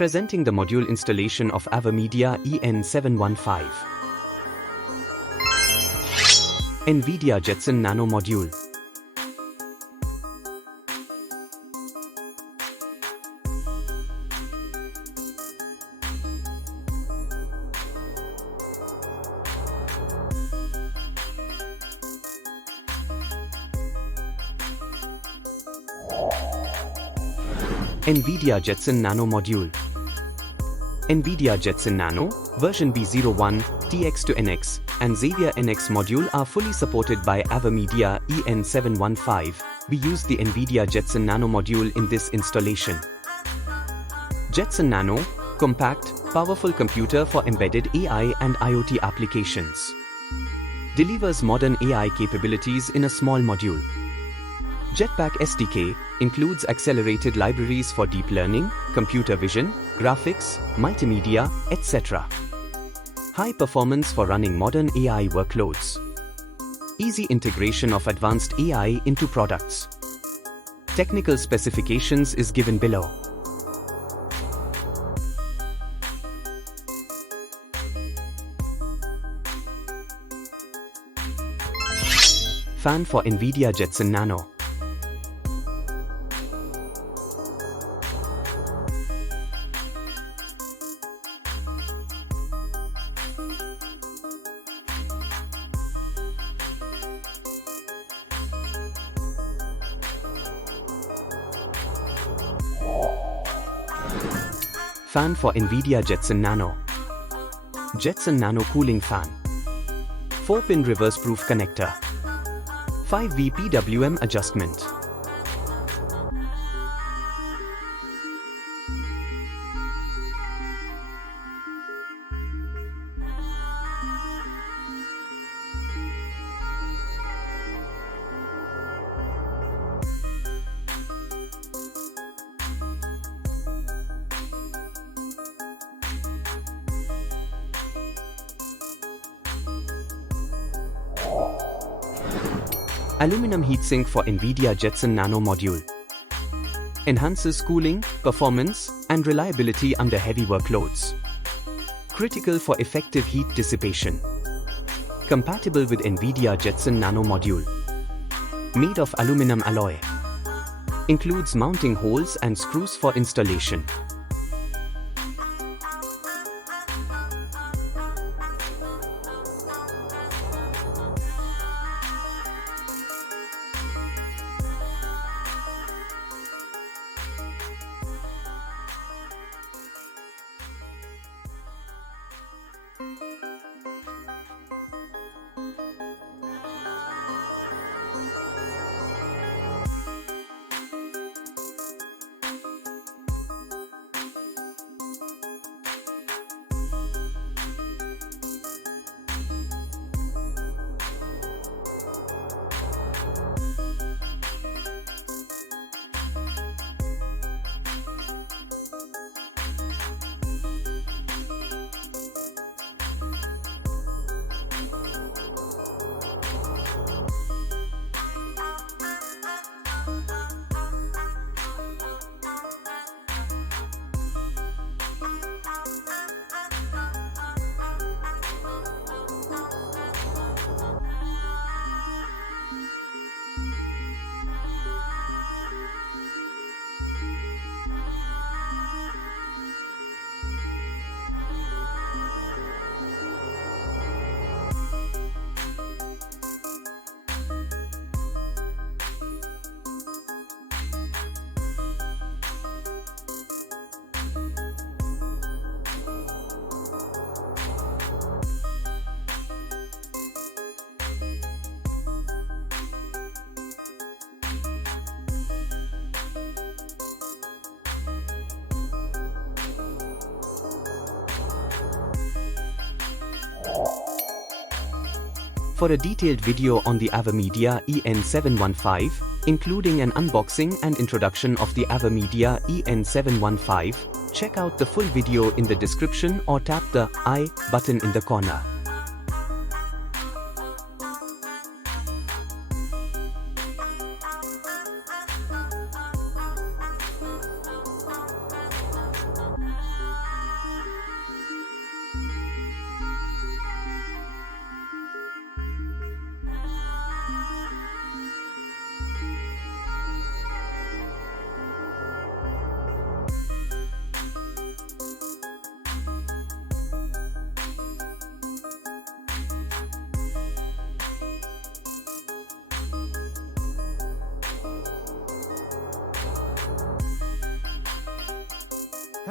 Presenting the module installation of AVerMedia EN715. NVIDIA Jetson Nano Module. NVIDIA Jetson Nano Module. NVIDIA Jetson Nano, version B01, TX to NX, and Xavier NX module are fully supported by AVerMedia EN715. We use the NVIDIA Jetson Nano module in this installation. Jetson Nano, compact, powerful computer for embedded AI and IoT applications. Delivers modern AI capabilities in a small module. Jetpack SDK includes accelerated libraries for deep learning, computer vision, graphics, multimedia, etc. High performance for running modern AI workloads. Easy integration of advanced AI into products. Technical specifications is given below. Fan for NVIDIA Jetson Nano. Fan for NVIDIA Jetson Nano. Jetson Nano Cooling Fan. 4-pin reverse-proof connector. 5V PWM adjustment. Aluminum heatsink for NVIDIA Jetson Nano module. Enhances cooling, performance, and reliability under heavy workloads. Critical for effective heat dissipation. Compatible with NVIDIA Jetson Nano module. Made of aluminum alloy. Includes mounting holes and screws for installation. For a detailed video on the AVerMedia EN715, including an unboxing and introduction of the AVerMedia EN715, check out the full video in the description or tap the I button in the corner.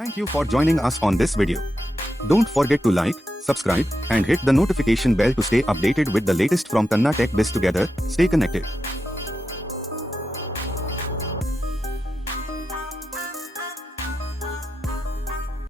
Thank you for joining us on this video. Don't forget to like, subscribe, and hit the notification bell to stay updated with the latest from Tanna Tech Biz. Together, stay connected.